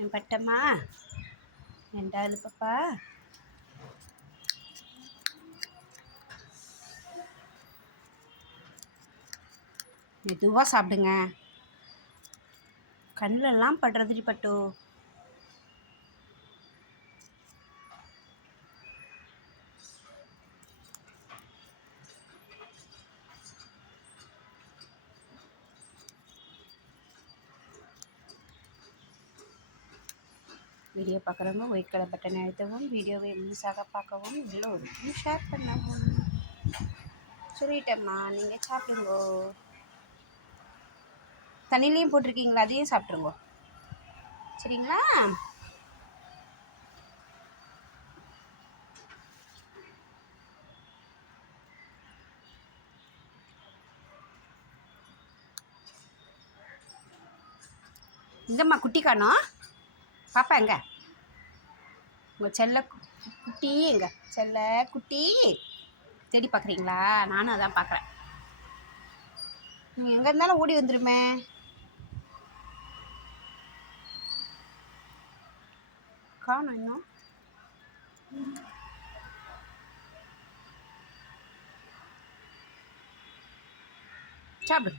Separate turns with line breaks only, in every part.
என் பட்டம்மா. ரெண்டாவது பாப்பா மெதுவாக சாப்பிடுங்க. கண்ணிலெல்லாம் படுறதுடி பட்டு. வீடியோ பார்க்குறவங்க ஒயிட் கலர் பட்டன் அழுத்தவும் வீடியோவை முழுசாக பார்க்கவும் எல்லோருக்கும் ஷேர் பண்ணவும். சொல்லிட்டேம்மா நீங்கள் சாப்பிடுங்கோ. தண்ணிலையும் போட்டிருக்கீங்களா? அதையும் சாப்பிட்ருங்கோ சரிங்களா? எங்கம்மா குட்டி காணும் பாப்பா எங்க? உங்கள் செல்ல குட்டி எங்க? செல்ல குட்டி. தேடி பார்க்குறீங்களா நானும் அதான் பார்க்குறேன் நீங்கள் எங்கே இருந்தாலும் ஓடி வந்துருமே. காணும் இன்னும். சாப்பிடு.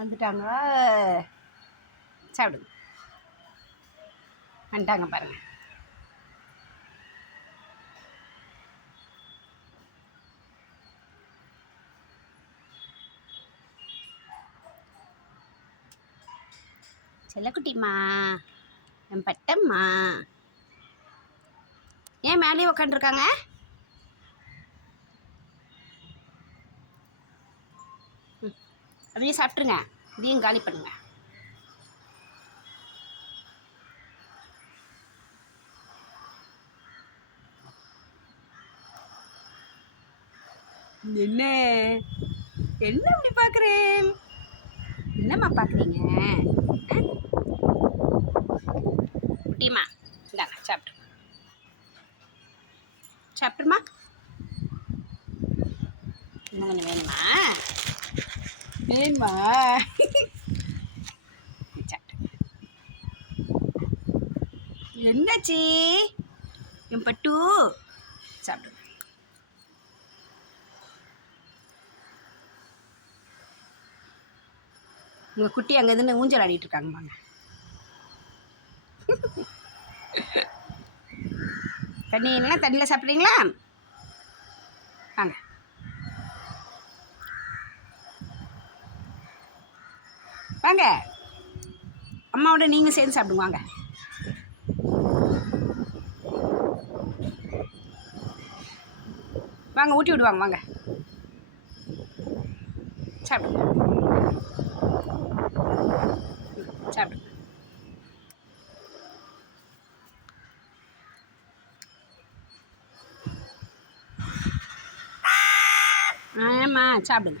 வந்துட்டாங்க. சாப்பிடுங்க. வந்துட்டாங்க பாருங்க. செல்லக்குட்டிம்மா என் பட்டம்மா. ஏன் மேலேயே உக்காண்டிருக்காங்க அதையும் சாப்பிட்ருங்க இதையும் காலி பண்ணுங்க. என்ன? என்ன அப்படி பார்க்குறேன்? என்னம்மா பார்க்குறீங்க? குட்டிம்மா இந்தாங்க சாப்பிட்ரு சாப்பிட்ருமா இன்னும் கொஞ்சம் வேணுமா? வேணுமா சாப்பிட்டு என்னாச்சு? என் பட்டு. சாப்பிடு. உங்கள் குட்டி அங்கே இருந்து ஊஞ்சல் ஆடிட்டு இருக்காங்க வாங்க தண்ணி இல்லைன்னா தண்ணியில் சாப்பிட்றீங்களா? வாங்க. வாங்க. அம்மாவோட நீங்கள் சேர்ந்து சாப்பிடுங்க வாங்க. வாங்க ஊட்டி விடுவாங்க வாங்க. சாப்பிடுங்க. சாப்பிடுங்க. ஆமா சாப்பிடுங்க.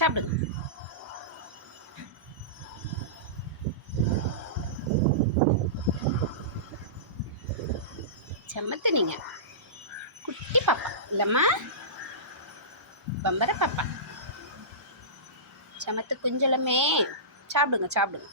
சாப்பிடுங்க. செம்மத்து நீங்க குட்டி பாப்பா. இல்லைம்மா. பம்பர பாப்பா. சமத்து குஞ்சலமே. சாப்பிடுங்க சாப்பிடுங்க.